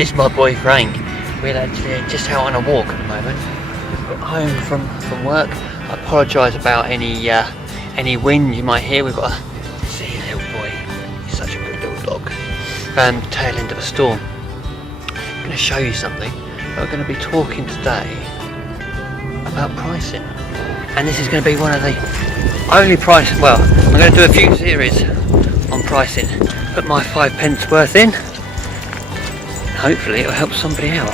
This is my boy Frank. We're actually just out on a walk at the moment. Got home from work. I apologise about any wind you might hear. We've got a little boy. He's such a good little dog. Tail end of a storm. I'm going to show you something. We're going to be talking today about pricing, and this is going to be one of the only price. Well, I'm going to do a few series on pricing. Put my 5 pence worth in. Hopefully it'll help somebody out.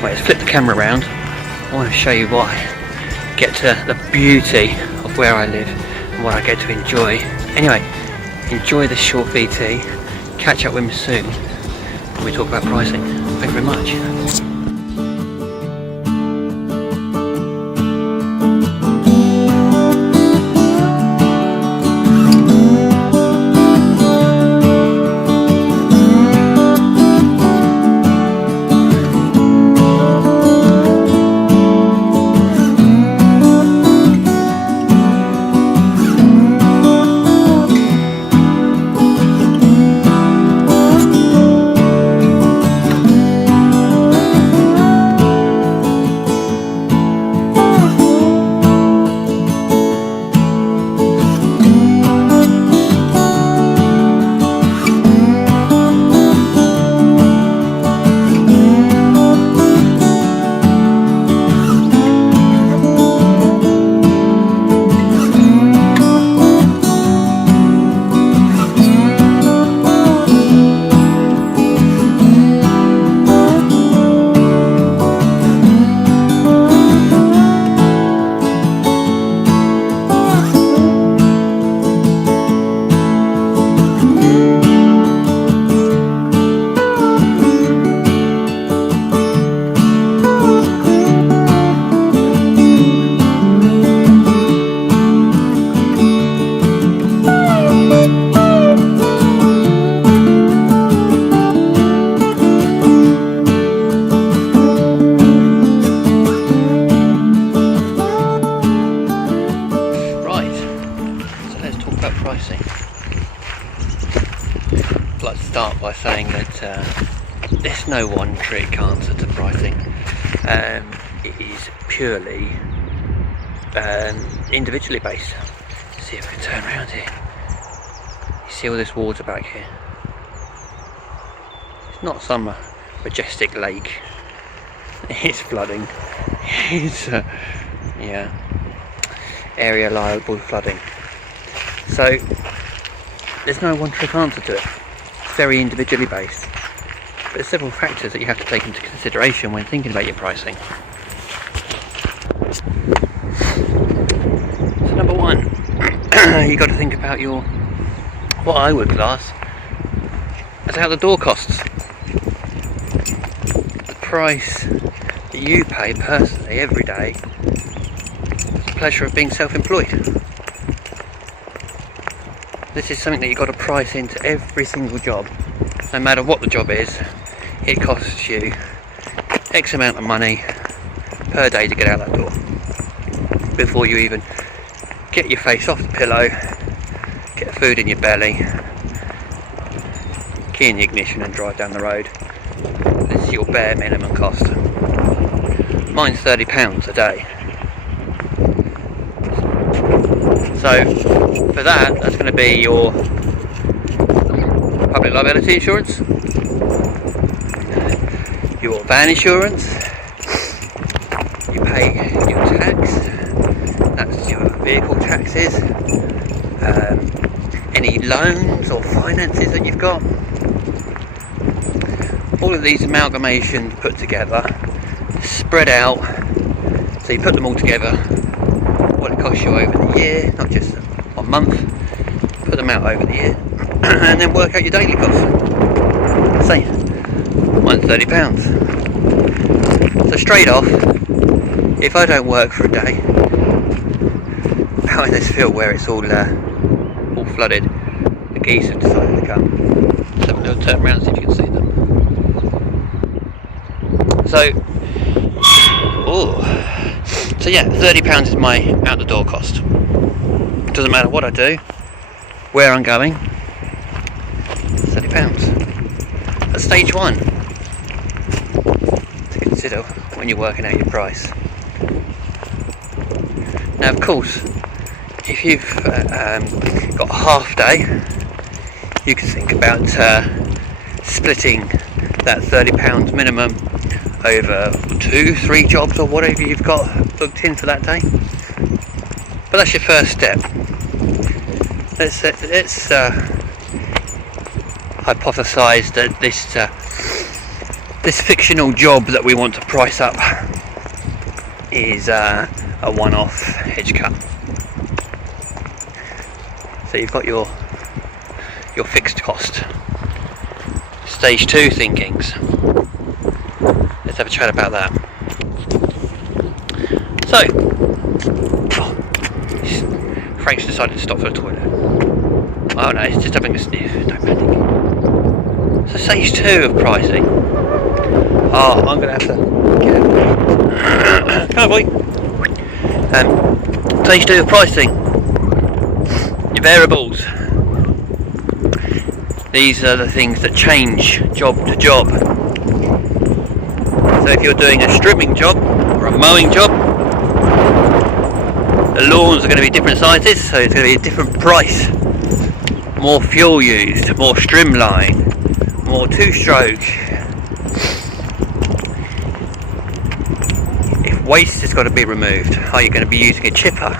Right, let's flip the camera around. I want to show you why. Get to the beauty of where I live and what I get to enjoy. Anyway, enjoy this short VT. Catch up with me soon when we talk about pricing. Thank you very much. I'd like to start by saying that there's no one trick answer to pricing. It is purely individually based. Let's see if we can turn around here. You see all this water back here? It's not some majestic lake. It's flooding. It's area liable flooding. So there's no one trick answer to it. It's very individually based. But there's several factors that you have to take into consideration when thinking about your pricing. So number one, you got to think about what I would class as out the door costs. The price that you pay personally every day for the pleasure of being self-employed. This is something that you've got to price into every single job. No matter what the job is, it costs you X amount of money per day to get out that door. Before you even get your face off the pillow, get food in your belly, key in the ignition and drive down the road. This is your bare minimum cost. Mine's £30 a day. So for that's going to be your public liability insurance, your van insurance, you pay your tax, that's your vehicle taxes, any loans or finances that you've got. All of these amalgamations put together, spread out, so you put them all together, what it costs you over the year, not just 1 month, put them out over the year, and then work out your daily costs. Say, mine's £30. So straight off, if I don't work for a day, out in this field where it's all flooded, the geese have decided to come. Let's have a little turn around, see if you can see them. So yeah, £30 is my out the door cost. It doesn't matter what I do, where I'm going, £30. At stage one, consider when you're working out your price. Now, of course, if you've got a half day, you can think about splitting that £30 minimum over 2-3 jobs or whatever you've got booked in for that day. But that's your first step. Let's hypothesise that this fictional job that we want to price up is a one-off hedge cut. So you've got your fixed cost. Stage 2 thinkings. Let's have a chat about that. So, Frank's decided to stop for the toilet. Oh no, he's just having a sniff, don't panic. So stage 2 of pricing. Oh, I'm going to have to get out. Come on, boy. Stage 2 of pricing. Your variables. These are the things that change job to job. So if you're doing a stripping job or a mowing job, the lawns are going to be different sizes, so it's going to be a different price. More fuel used, more streamline, more two-stroke. If waste has got to be removed, are you going to be using a chipper?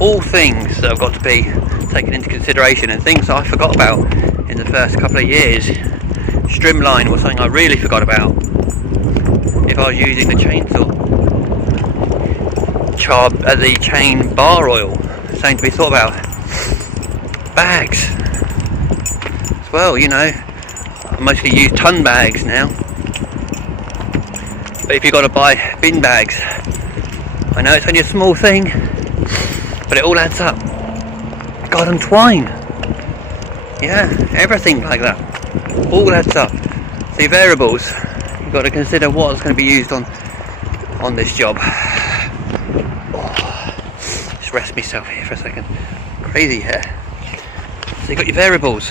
All things that have got to be taken into consideration, and things I forgot about in the first couple of years. Streamline was something I really forgot about. If I was using the chainsaw, the chain bar oil, something to be thought about. Bags as well, you know, I mostly use ton bags now, but if you've got to buy bin bags, I know it's only a small thing, but it all adds up. Garden twine, yeah, everything like that, all adds up. So your variables, you've got to consider what's going to be used on this job. Just rest myself here for a second. Crazy hair. So you've got your variables.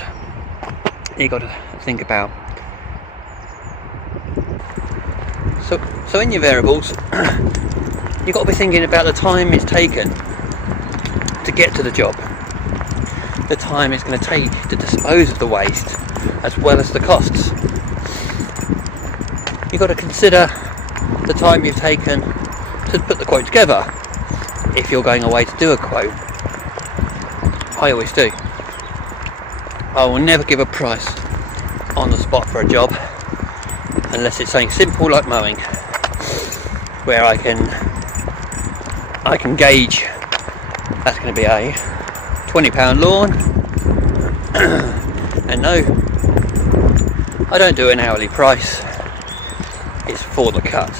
You've got to think about. So in your variables, you've got to be thinking about the time it's taken to get to the job, the time it's going to take to dispose of the waste, as well as the costs. You've got to consider the time you've taken to put the quote together, if you're going away to do a quote. I always do. I will never give a price on the spot for a job unless it's something simple like mowing, where I can gauge that's going to be a £20 lawn. And no, I don't do an hourly price, it's for the cut.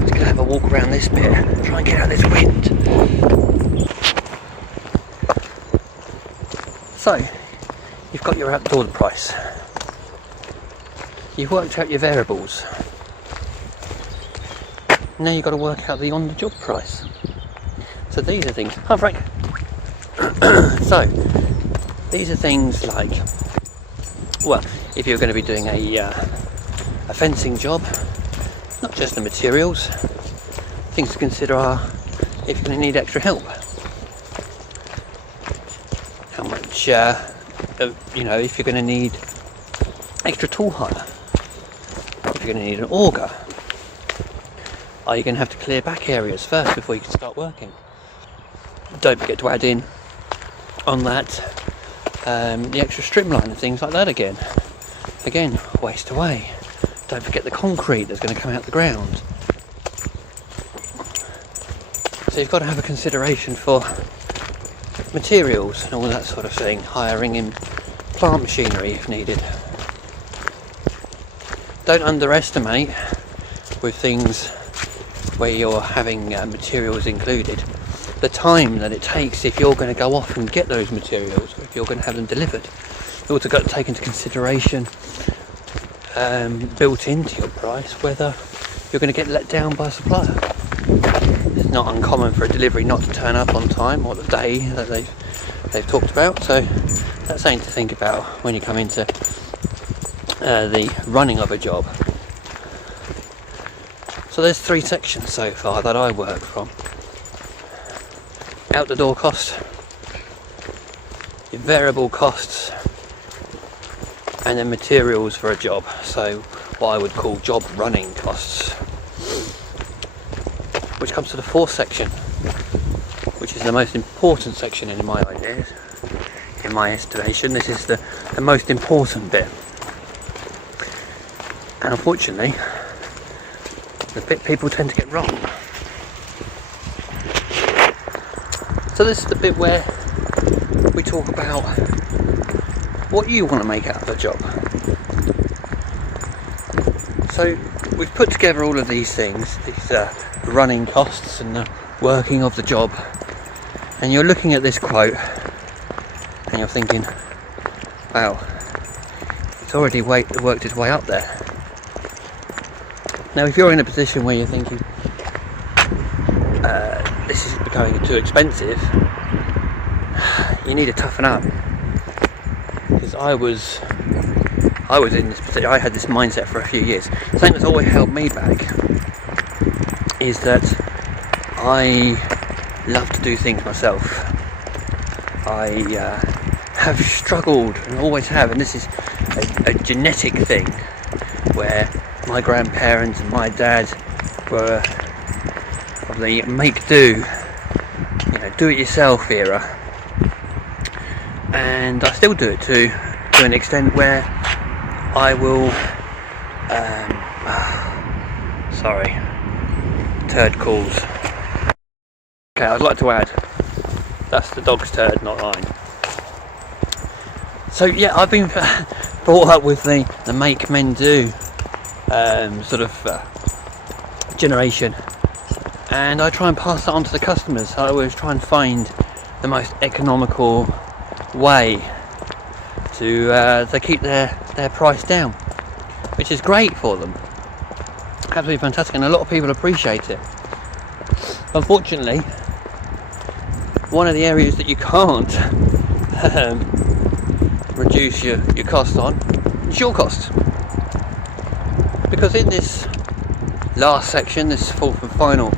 Just going to have a walk around this bit, try and get out of this wind. So, you've got your outdoor price, you've worked out your variables. Now you've got to work out the on-the-job price. So these are things. Hi, Frank. So these are things like, well, if you're going to be doing a fencing job, not just the materials. Things to consider are if you're going to need extra help, how much, you know, if you're going to need extra tool hire, if you're going to need an auger. Are you going to have to clear back areas first before you can start working? Don't forget to add in on that the extra streamline and things like that again. Again, waste away. Don't forget the concrete that's going to come out the ground. So you've got to have a consideration for materials and all that sort of thing. Hiring in plant machinery if needed. Don't underestimate with things where you're having materials included, the time that it takes if you're going to go off and get those materials, or if you're going to have them delivered. You've also got to take into consideration, built into your price, whether you're going to get let down by a supplier. It's not uncommon for a delivery not to turn up on time, or the day that they've they've talked about. So that's something to think about when you come into the running of a job. So there's 3 sections so far that I work from. Out the door cost, your variable costs, and then materials for a job, so what I would call job running costs. Which comes to the 4th section, which is the most important section in my ideas, in my estimation. This is the most important bit. And unfortunately, the bit people tend to get wrong. So this is the bit where we talk about what you want to make out of a job. So we've put together all of these things, these running costs and the working of the job, and you're looking at this quote and you're thinking, wow, it's already worked its way up there. Now if you're in a position where you're thinking this is becoming too expensive, you need to toughen up, because I was in this position. I had this mindset for a few years. Something that's always held me back is that I love to do things myself. I have struggled and always have, and this is a genetic thing where my grandparents and my dad were of the make do, do it yourself era, and I still do it to an extent where I will sorry, turd calls. Okay, I'd like to add, that's the dog's turd, not mine. So yeah, I've been brought up with the make men do generation, and I try and pass that on to the customers. I always try and find the most economical way to keep their price down, which is great for them. Absolutely fantastic, and a lot of people appreciate it. Unfortunately, one of the areas that you can't reduce your cost on is your cost, because in this last section, this 4th and final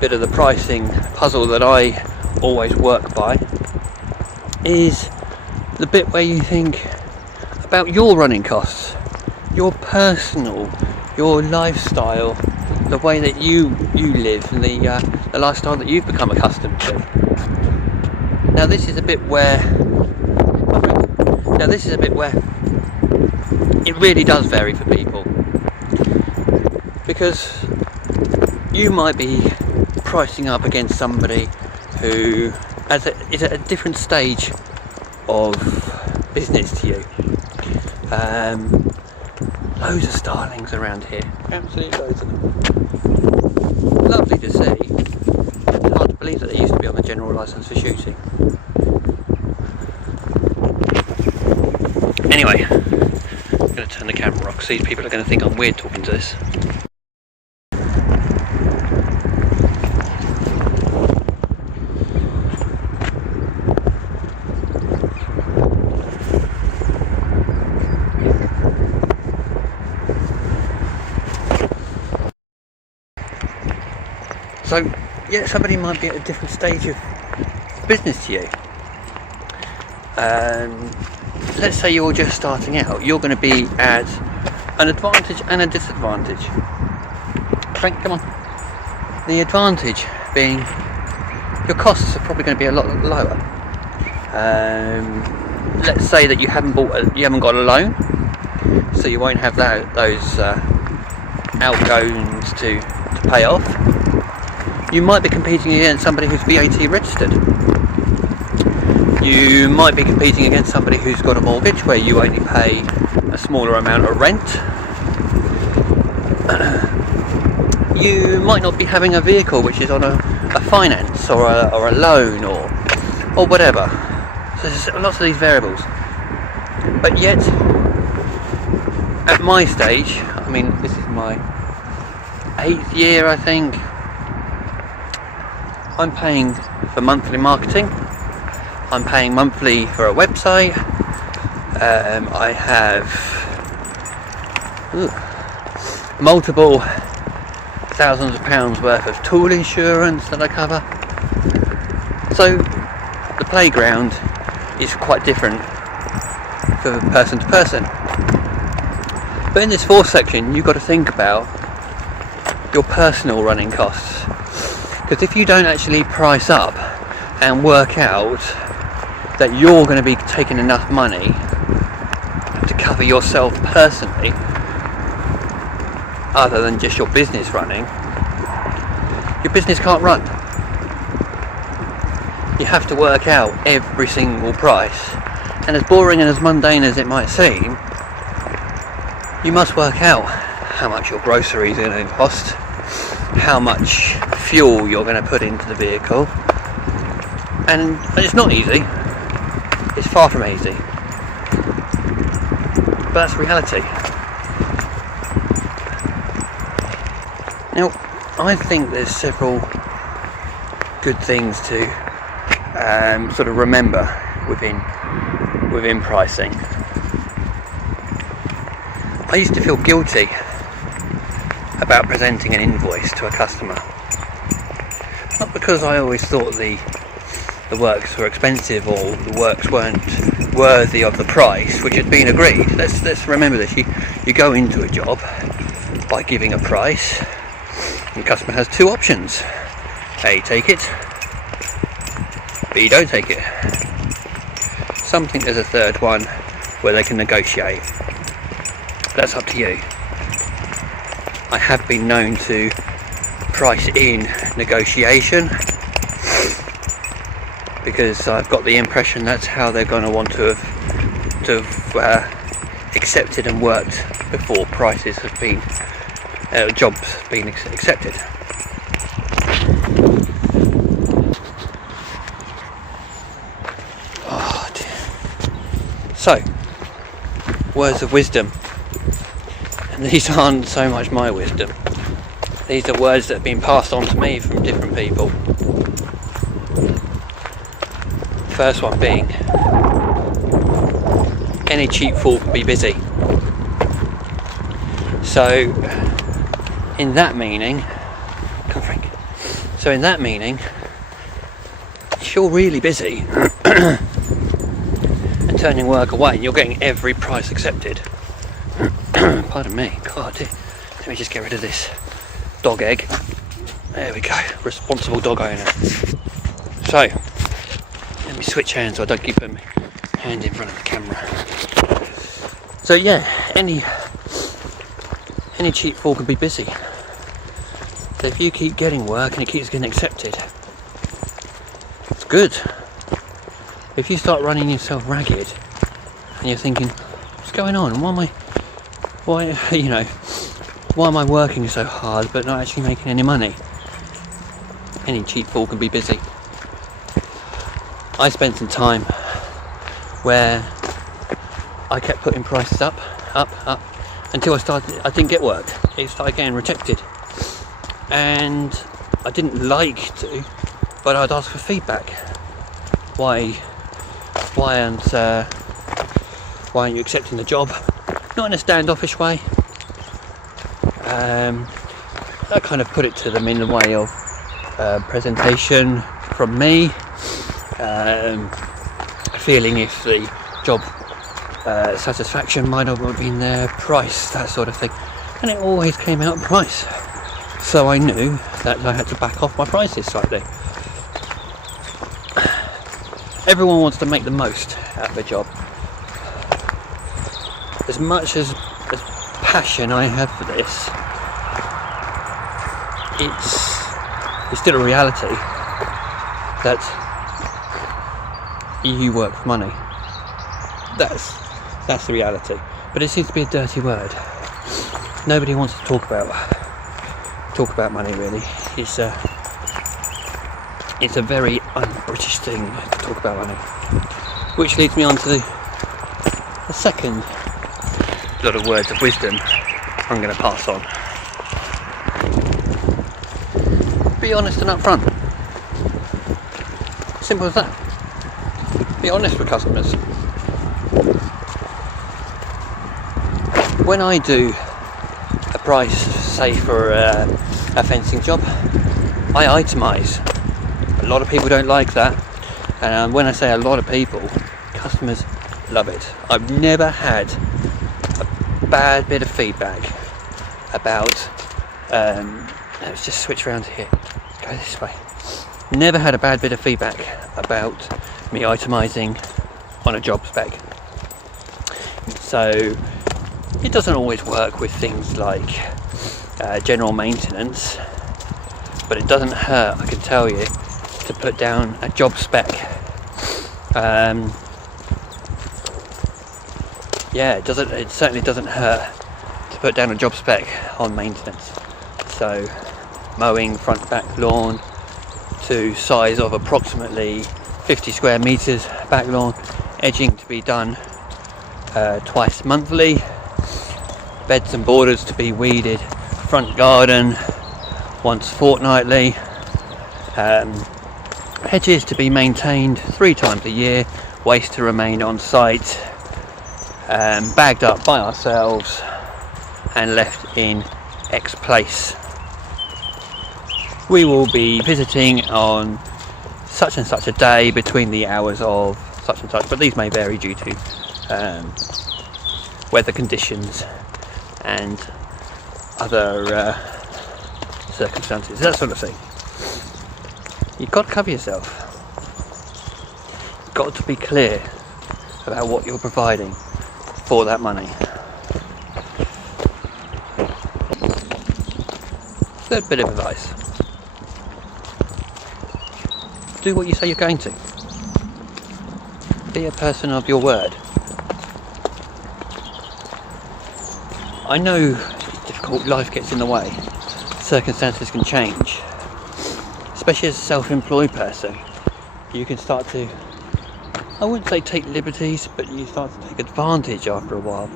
bit of the pricing puzzle that I always work by, is the bit where you think about your running costs, your personal, your lifestyle, the way that you live, and the lifestyle that you've become accustomed to. Now this is a bit where it really does vary for people, because you might be pricing up against somebody who is at a different stage of business to you. Loads of starlings around here, absolutely loads of them. Lovely to see. It's hard to believe that they used to be on the general licence for shooting. Anyway, I'm going to turn the camera off, because these people are going to think I'm weird talking to this. So, yeah, somebody might be at a different stage of business to you. Let's say you're just starting out. You're going to be at an advantage and a disadvantage. Frank, come on. The advantage being your costs are probably going to be a lot lower. Let's say that you haven't got a loan, so you won't have those outgoings to pay off. You might be competing against somebody who's VAT registered. You might be competing against somebody who's got a mortgage where you only pay a smaller amount of rent. You might not be having a vehicle which is on a finance or a loan or whatever. So there's lots of these variables. But yet, at my stage, I mean, this is my 8th year, I think, I'm paying for monthly marketing, I'm paying monthly for a website. I have multiple thousands of pounds worth of tool insurance that I cover. So the playground is quite different for person to person. But in this fourth section, you've got to think about your personal running costs. Because if you don't actually price up and work out that you're going to be taking enough money to cover yourself personally, other than just your business running, your business can't run. You have to work out every single price, and as boring and as mundane as it might seem, you must work out how much your groceries are going to cost, how much fuel you're going to put into the vehicle, and it's not easy. It's far from easy, but that's reality. Now, I think there's several good things to sort of remember within pricing. I used to feel guilty about presenting an invoice to a customer, not because I always thought the works were expensive or the works weren't worthy of the price which had been agreed. Let's remember this. You go into a job by giving a price, and the customer has two options: A, take it; B, don't take it. Some think there's a third one where they can negotiate. That's up to you. I have been known to price in negotiation because I've got the impression that's how they're going to want to have accepted and worked before prices have been jobs been accepted. Oh dear. So, words of wisdom. And these aren't so much my wisdom. These are words that have been passed on to me from different people. First one being, any cheap fool can be busy. So, in that meaning, if you're really busy and turning work away, and you're getting every price accepted. Pardon me, God, let me just get rid of this dog egg. There we go, responsible dog owner. So, let me switch hands so I don't keep putting my hand in front of the camera. So yeah, any cheap fool can be busy. So if you keep getting work and it keeps getting accepted, it's good. If you start running yourself ragged and you're thinking, what's going on? Why am I working so hard but not actually making any money? Any cheap fool can be busy. I spent some time where I kept putting prices up until I didn't get work. It started getting rejected, and I didn't like to, but I'd ask for feedback. Why aren't you accepting the job? Not in a standoffish way. I kind of put it to them in the way of presentation from me, feeling if the job satisfaction might not have been there, price, that sort of thing, and it always came out price. So I knew that I had to back off my prices slightly. Everyone wants to make the most out of a job. As much as passion I have for this, it's still a reality that you work for money. That's the reality. But it seems to be a dirty word. Nobody wants to talk about money, really. It's a very un-British thing to talk about money. Which leads me on to the second lot of words of wisdom I'm going to pass on. Be honest and upfront. Simple as that. Be honest with customers. When I do a price, say for a fencing job, I itemise. A lot of people don't like that, and when I say a lot of people, customers love it. I've never had a bad bit of feedback about let's just switch around here, go this way. Never had a bad bit of feedback about me itemising on a job spec. So it doesn't always work with things like general maintenance, but it doesn't hurt, I can tell you, to put down a job spec. It certainly doesn't hurt to put down a job spec on maintenance. So mowing front back lawn to size of approximately 50 square meters back lawn, edging to be done twice monthly, beds and borders to be weeded, front garden once fortnightly, hedges to be maintained 3 times a year, waste to remain on site, bagged up by ourselves and left in X place. We will be visiting on such and such a day between the hours of such and such, but these may vary due to weather conditions and other circumstances, that sort of thing. You've got to cover yourself. You've got to be clear about what you're providing for that money. Third bit of advice: do what you say you're going to. Be a person of your word. I know it's difficult, life gets in the way, circumstances can change. Especially as a self-employed person, you can start to, I wouldn't say take liberties, but you start to take advantage after a while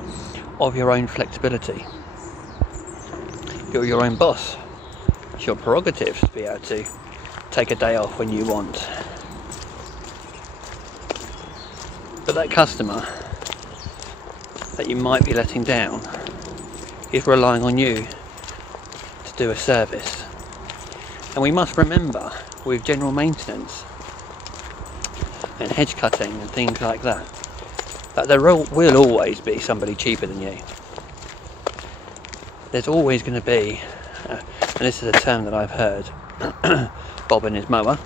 of your own flexibility. You're your own boss. It's your prerogative to be able to take a day off when you want. But that customer that you might be letting down is relying on you to do a service. And we must remember, with general maintenance and hedge cutting and things like that, that there will always be somebody cheaper than you. There's always going to be, and this is a term that I've heard, Bob and his mower,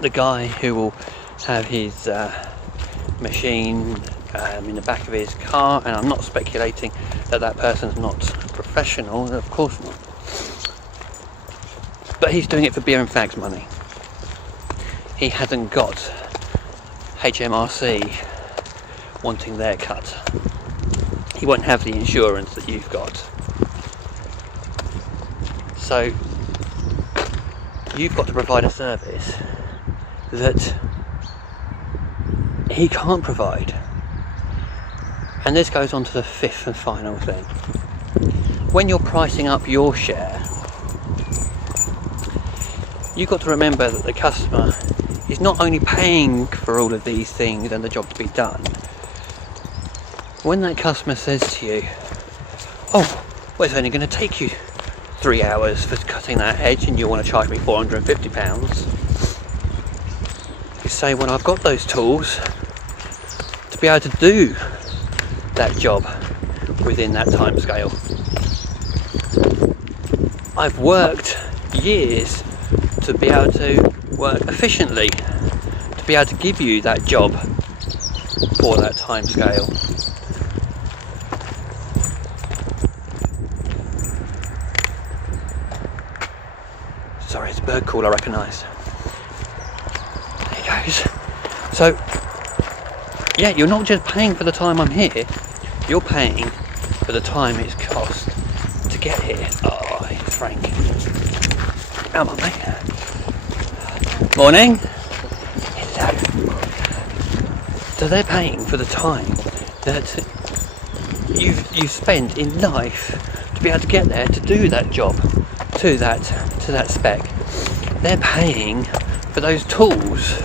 the guy who will have his machine in the back of his car, and I'm not speculating that that person's not professional, of course not. But he's doing it for beer and fags money. He hasn't got HMRC wanting their cut. He won't have the insurance that you've got. So you've got to provide a service that he can't provide. And this goes on to the fifth and final thing. When you're pricing up your share, you've got to remember that the customer is not only paying for all of these things and the job to be done. When that customer says to you, oh, well, it's only going to take you 3 hours for cutting that hedge and you want to charge me £450, you say, well, I've got those tools to be able to do that job within that time scale. I've worked years to be able to work efficiently, to be able to give you that job for that time scale. Sorry, it's a bird call I recognise. There he goes. So, yeah, you're not just paying for the time I'm here, you're paying for the time it's cost to get here. Oh, it's Frank. Come on, mate. Morning. Hello. So they're paying for the time that you've spent in life to be able to get there, to do that job, to that spec. They're paying for those tools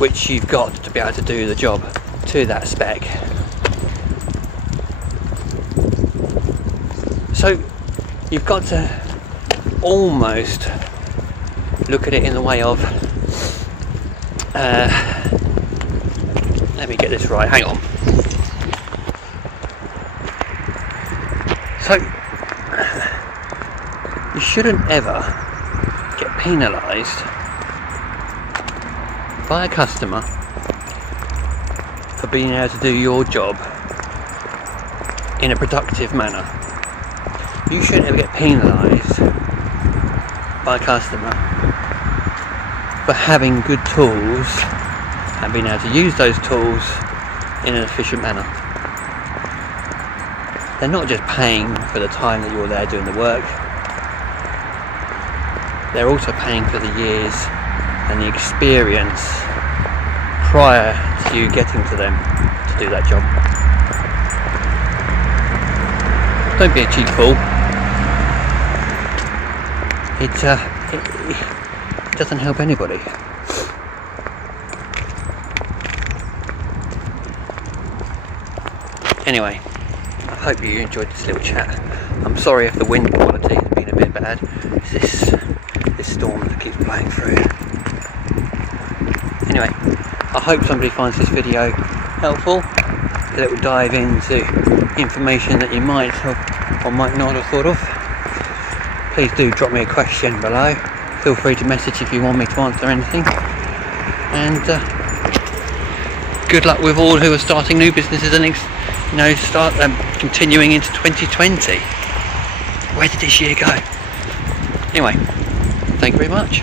which you've got to be able to do the job to that spec. So you've got to almost look at it in the way of let me get this right, hang on. So you shouldn't ever get penalised by a customer for being able to do your job in a productive manner. You shouldn't ever get penalised by a customer for having good tools and being able to use those tools in an efficient manner. They're not just paying for the time that you're there doing the work, they're also paying for the years and the experience prior to you getting to them to do that job. Don't be a cheap fool. It doesn't help anybody. Anyway, I hope you enjoyed this little chat. I'm sorry if the wind quality has been a bit bad. It's this storm that keeps blowing through. Anyway, I hope somebody finds this video helpful. A little dive into information that you might have or might not have thought of. Please do drop me a question below. Feel free to message if you want me to answer anything. And good luck with all who are starting new businesses and start continuing into 2020. Where did this year go? Anyway, thank you very much.